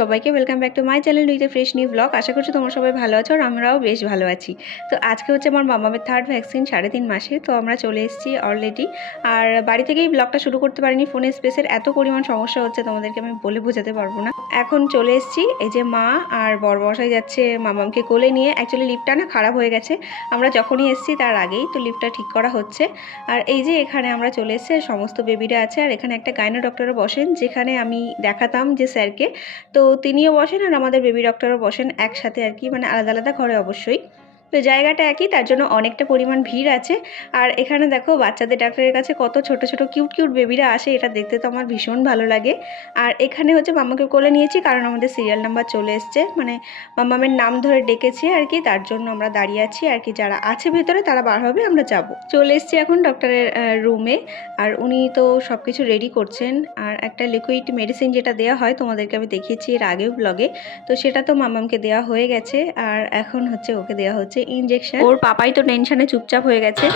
সবাইকে, welcome back to my channel with a fresh new blog. আশা করছি তোমরা সবাই ভালো আছো আর আমরাও বেশ ভালো আছি। তো আজকে হচ্ছে আমার মামামের থার্ড ভ্যাকসিন 3.5 মাসে। তো আমরা চলে এসেছি অলরেডি। আর বাড়ি থেকেই ব্লগটা শুরু করতে পারিনি, ফোনের স্পেসের এত পরিমাণ সমস্যা হচ্ছে তোমাদেরকে আমি বলে বোঝাতে পারবো না। এখন চলে এসেছি, এই যে মা আর বড়মশাই যাচ্ছে মামামকে কোলে নিয়ে। অ্যাকচুয়ালি লিফটটা না খারাপ হয়ে গেছে, আমরা যখনই এসেছি তার আগেই তো লিফটটা ঠিক করা হচ্ছে। আর এই যে এখানে আমরা চলে এসেছি, সমস্ত বেবিরা আছে। আর এখানে একটা গাইনো ডক্টরও বসেন, যেখানে আমি দেখাতাম যে স্যারকে, তো তিনিও বসেন আর আমাদের বেবি ডক্টরও বসেন একসাথে আর কি, মানে আলাদা আলাদা ঘরে অবশ্যই। তো জায়গাটা একই, তার জন্য অনেকটা পরিমাণ ভিড় আছে। আর এখানে দেখো বাচ্চাদের ডাক্তারের কাছে কত ছোট ছোট কিউট কিউট বেবিরা আসে, এটা দেখতে তো আমার ভীষণ ভালো লাগে। আর এখানে হচ্ছে মাম্মাকে কোলে নিয়েছি, কারণ আমাদের সিরিয়াল নাম্বার চলে এসছে, মানে মাম্মামের নাম ধরে ডেকেছে আর কি, তার জন্য আমরা দাঁড়িয়ে আছি আর কি। যারা আছে ভেতরে তারা বার হবে, আমরা যাব। চলে এসছি এখন ডক্টরের রুমে। আর উনি তো সব কিছু রেডি করছেন। আর একটা লিকুইড মেডিসিন যেটা দেওয়া হয় তোমাদেরকে আমি দেখিয়েছি এর আগেও ব্লগে, তো সেটা তো মামামকে দেওয়া হয়ে গেছে। আর এখন হচ্ছে ওকে দেওয়া হচ্ছে ইনজেকশন। ওর পাপাই তো টেনশনে চুপচাপ হয়ে গেছে।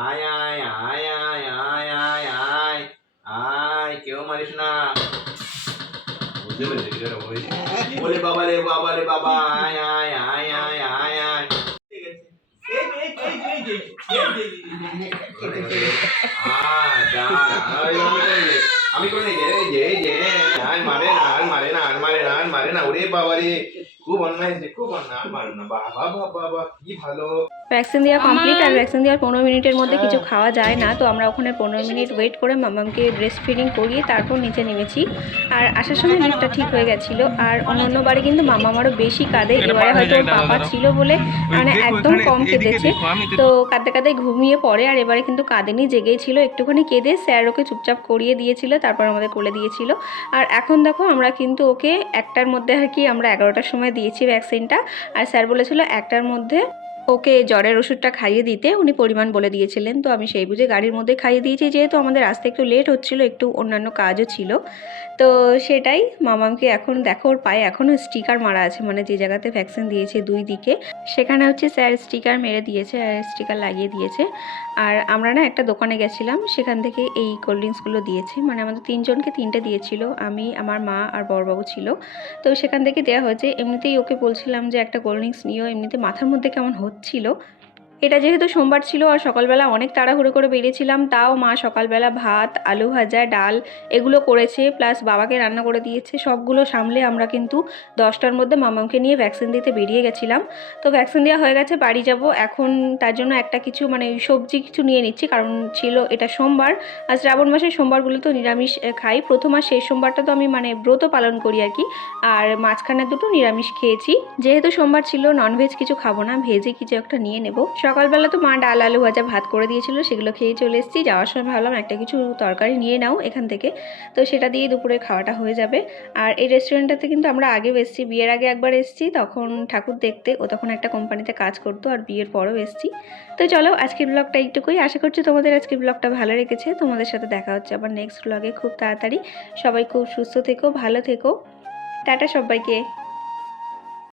আয় আয় আয় আয় আয় আয় আয় আয়, কেউ মারিস না। বুঝতে পেরেছি কি যেটা বলেছি। বলে বাবা রে বাবা রে বাবা, আয় আয় আয় আয় আয় আয়। ঠিক আছে, আমি করে আর মারে না আর মারে না আর মারে না আর মারে না। ওরে বাবা রে, খুব অন্যায়, খুব অন্যায়। আর মারে না, বাবা বাবা বাবা, কি ভালো। ভ্যাকসিন দেওয়া কমপ্লিট। আর ভ্যাকসিন দেওয়ার 15 মিনিটের মধ্যে কিছু খাওয়া যায় না, তো আমরা ওখানে 15 মিনিট ওয়েট করে মামামকে ব্রেস্ট ফিডিং করিয়ে তারপর নিচে নেমেছি। আর আসার সময় লিফটটা ঠিক হয়ে গেছিলো। আর অন্য বারে কিন্তু মামাম আরও বেশি কাঁদে, এবারে হয়তো ওর পাপা ছিল বলে মানে একদম কম কেঁদেছে, তো কাঁদতে কাঁদতে ঘুমিয়ে পড়ে। আর এবারে কিন্তু কাঁদেনি, জেগেই ছিল, একটুখানি কেঁদে স্যার ওকে চুপচাপ করিয়ে দিয়েছিল, তারপর আমাদের কোলে দিয়েছিল। আর এখন দেখো আমরা কিন্তু ওকে 1টার মধ্যে আর কি, আমরা 11টার সময় দিয়েছি ভ্যাকসিনটা। আর স্যার বলেছিল 1টার মধ্যে ওকে জ্বরের ওষুধটা খাইয়ে দিতে, উনি পরিমাণ বলে দিয়েছিলেন। তো আমি সেই বুঝে গাড়ির মধ্যে খাইয়ে দিয়েছি, যেহেতু আমাদের আসতে একটু লেট হচ্ছিলো, একটু অন্যান্য কাজও ছিল। তো সেটাই মামামকে এখন দেখো, ওর পায়ে এখনও স্টিকার মারা আছে, মানে যে জায়গাতে ভ্যাকসিন দিয়েছে 2 দিকে, সেখানে হচ্ছে স্যার স্টিকার মেরে দিয়েছে আর স্টিকার লাগিয়ে দিয়েছে। আর আমরা না একটা দোকানে গেছিলাম, সেখান থেকে এই কোল্ড ড্রিঙ্কসগুলো দিয়েছে, মানে আমাদের 3 জনকে 3টে দিয়েছিল, আমি, আমার মা আর বড়বাবু ছিল। তো সেখান থেকে দেওয়া হয়েছে। এমনিতেই ওকে বলছিলাম যে একটা কোল্ড ড্রিঙ্কস নিও, এমনিতে মাথার মধ্যে কেমন হচ্ছিল। এটা যেহেতু সোমবার ছিল আর সকালবেলা অনেক তাড়াহুড়ো করে বেরিয়েছিলাম, তাও মা সকালবেলা ভাত, আলু ভাজা, ডাল এগুলো করেছে, প্লাস বাবাকে রান্না করে দিয়েছে। সবগুলো সামলে আমরা কিন্তু 10টার মধ্যে মামাকে নিয়ে ভ্যাকসিন দিতে বেরিয়ে গেছিলাম। তো ভ্যাকসিন দেওয়া হয়ে গেছে, বাড়ি যাব এখন। তার জন্য একটা কিছু মানে সবজি কিছু নিয়ে নিচ্ছি, কারণ ছিল এটা সোমবার। আর শ্রাবণ মাসের সোমবারগুলো তো নিরামিষ খাই, প্রথম আর শেষ সোমবারটা তো আমি মানে ব্রত পালন করি আর কি। আর মাঝখানে দুটো নিরামিষ খেয়েছি, যেহেতু সোমবার ছিল ননভেজ কিছু খাবো না, ভেজে কিছু একটা নিয়ে নেব। সকালবেলা তো মা ডাল আলু ভাজা ভাত করে দিয়েছিল, সেগুলো খেয়ে চলে এসেছি। যাওয়ার সময় ভাবলাম একটা কিছু তরকারি নিয়ে নাও এখান থেকে, তো সেটা দিয়ে দুপুরে খাওয়াটা হয়ে যাবে। আর এই রেস্টুরেন্টটাতে কিন্তু আমরা আগেও এসেছি, বিয়ের আগে একবার এসেছি, তখন ঠাকুর দেখতে। ও তখন একটা কোম্পানিতে কাজ করতো, আর বিয়ের পরেও এসেছি। তো চলো আজকের ব্লগটা এইটুকুই। আশা করছি তোমাদের আজকের ব্লগটা ভালো লেগেছে। তোমাদের সাথে দেখা হচ্ছে আবার নেক্সট ব্লগে খুব তাড়াতাড়ি। সবাই খুব সুস্থ থেকো, ভালো থেকো। টাটা সবাইকে।